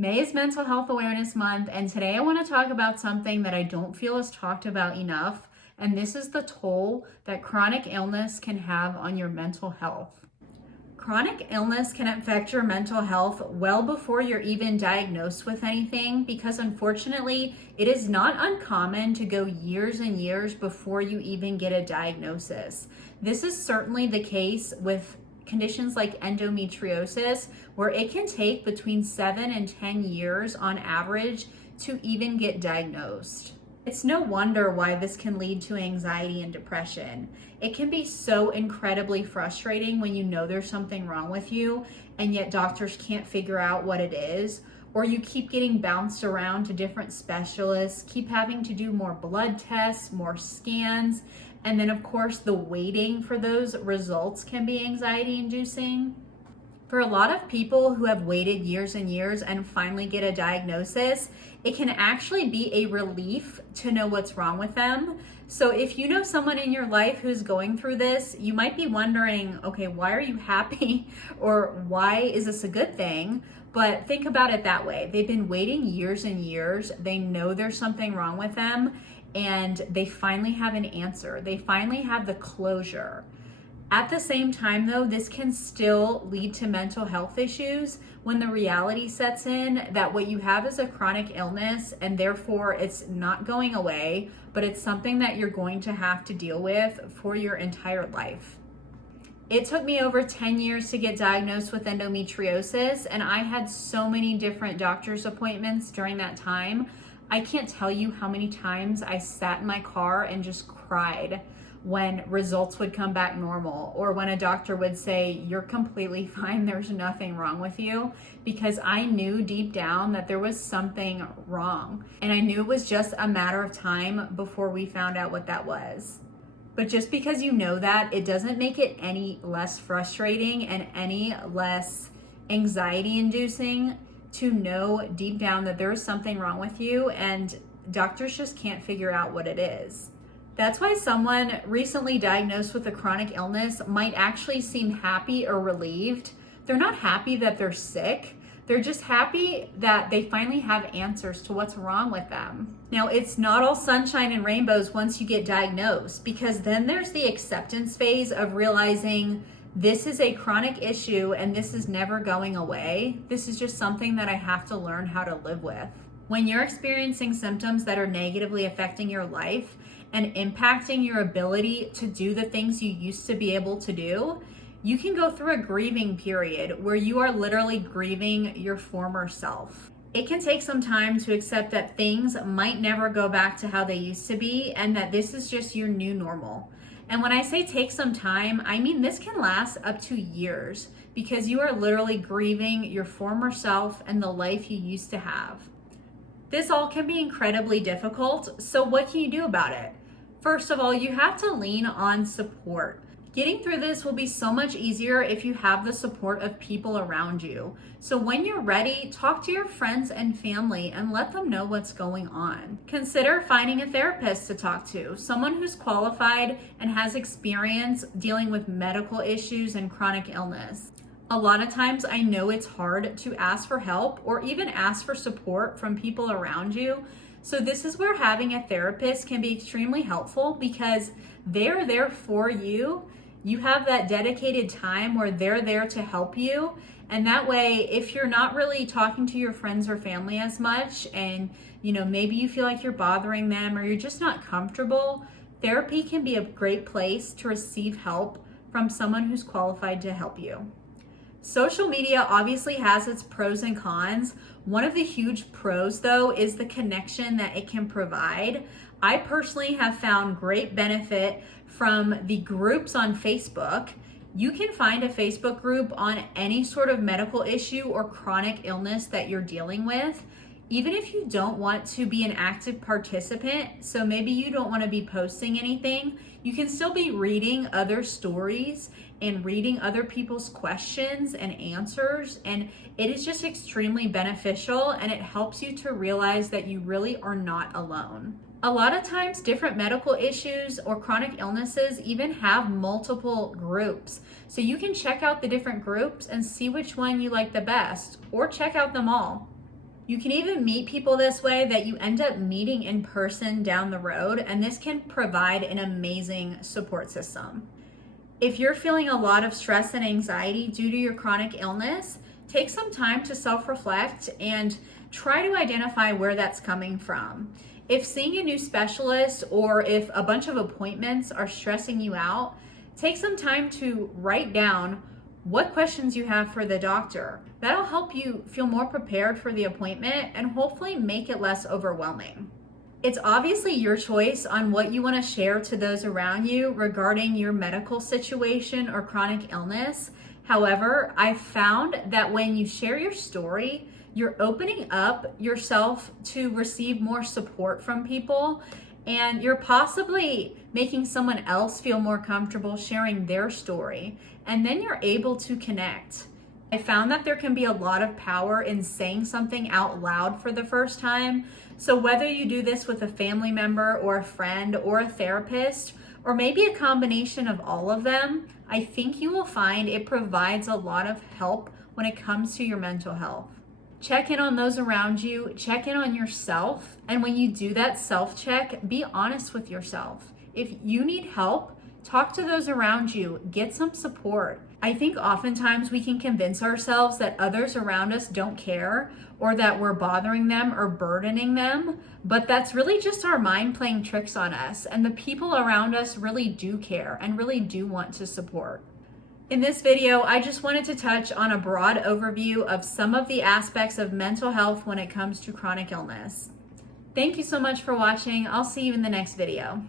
May is Mental Health Awareness Month, and today I want to talk about something that I don't feel is talked about enough, and this is the toll that chronic illness can have on your mental health. Chronic illness can affect your mental health well before you're even diagnosed with anything, because unfortunately, it is not uncommon to go years and years before you even get a diagnosis. This is certainly the case with conditions like endometriosis, where it can take between 7 and 10 years on average to even get diagnosed. It's no wonder why this can lead to anxiety and depression. It can be so incredibly frustrating when you know there's something wrong with you and yet doctors can't figure out what it is, or you keep getting bounced around to different specialists, keep having to do more blood tests, more scans, and then of course the waiting for those results can be anxiety inducing. For a lot of people who have waited years and years and finally get a diagnosis, it can actually be a relief to know what's wrong with them. So if you know someone in your life who's going through this, you might be wondering, okay, why are you happy? Or why is this a good thing? But think about it that way. They've been waiting years and years. They know there's something wrong with them, and they finally have an answer. They finally have the closure. At the same time though, this can still lead to mental health issues when the reality sets in that what you have is a chronic illness, and therefore it's not going away, but it's something that you're going to have to deal with for your entire life. It took me over 10 years to get diagnosed with endometriosis, and I had so many different doctor's appointments during that time. I can't tell you how many times I sat in my car and just cried when results would come back normal, or when a doctor would say, you're completely fine, there's nothing wrong with you, because I knew deep down that there was something wrong. And I knew it was just a matter of time before we found out what that was. But just because you know that, it doesn't make it any less frustrating and any less anxiety inducing to know deep down that there is something wrong with you and doctors just can't figure out what it is. That's why someone recently diagnosed with a chronic illness might actually seem happy or relieved. They're not happy that they're sick. They're just happy that they finally have answers to what's wrong with them. Now, it's not all sunshine and rainbows once you get diagnosed, because then there's the acceptance phase of realizing this is a chronic issue and this is never going away. This is just something that I have to learn how to live with. When you're experiencing symptoms that are negatively affecting your life and impacting your ability to do the things you used to be able to do, you can go through a grieving period where you are literally grieving your former self. It can take some time to accept that things might never go back to how they used to be and that this is just your new normal. And when I say take some time, I mean this can last up to years, because you are literally grieving your former self and the life you used to have. This all can be incredibly difficult, so what can you do about it? First of all, you have to lean on support. Getting through this will be so much easier if you have the support of people around you. So when you're ready, talk to your friends and family and let them know what's going on. Consider finding a therapist to talk to, someone who's qualified and has experience dealing with medical issues and chronic illness. A lot of times I know it's hard to ask for help or even ask for support from people around you. So this is where having a therapist can be extremely helpful, because they're there for you. You have that dedicated time where they're there to help you. And that way, if you're not really talking to your friends or family as much, and maybe you feel like you're bothering them or you're just not comfortable, therapy can be a great place to receive help from someone who's qualified to help you. Social media obviously has its pros and cons. One of the huge pros, though, is the connection that it can provide. I personally have found great benefit from the groups on Facebook. You can find a Facebook group on any sort of medical issue or chronic illness that you're dealing with, even if you don't want to be an active participant. So maybe you don't want to be posting anything, you can still be reading other stories and reading other people's questions and answers. And it is just extremely beneficial, and it helps you to realize that you really are not alone. A lot of times different medical issues or chronic illnesses even have multiple groups. So you can check out the different groups and see which one you like the best, or check out them all. You can even meet people this way that you end up meeting in person down the road, and this can provide an amazing support system. If you're feeling a lot of stress and anxiety due to your chronic illness, take some time to self-reflect and try to identify where that's coming from. If seeing a new specialist or if a bunch of appointments are stressing you out, take some time to write down what questions you have for the doctor. That'll help you feel more prepared for the appointment and hopefully make it less overwhelming. It's obviously your choice on what you want to share to those around you regarding your medical situation or chronic illness. However, I've found that when you share your story, you're opening up yourself to receive more support from people, and you're possibly making someone else feel more comfortable sharing their story, and then you're able to connect. I found that there can be a lot of power in saying something out loud for the first time. So whether you do this with a family member or a friend or a therapist, or maybe a combination of all of them, I think you will find it provides a lot of help when it comes to your mental health. Check in on those around you, check in on yourself, and when you do that self-check, be honest with yourself. If you need help, talk to those around you, get some support. I think oftentimes we can convince ourselves that others around us don't care or that we're bothering them or burdening them, but that's really just our mind playing tricks on us, and the people around us really do care and really do want to support. In this video, I just wanted to touch on a broad overview of some of the aspects of mental health when it comes to chronic illness. Thank you so much for watching. I'll see you in the next video.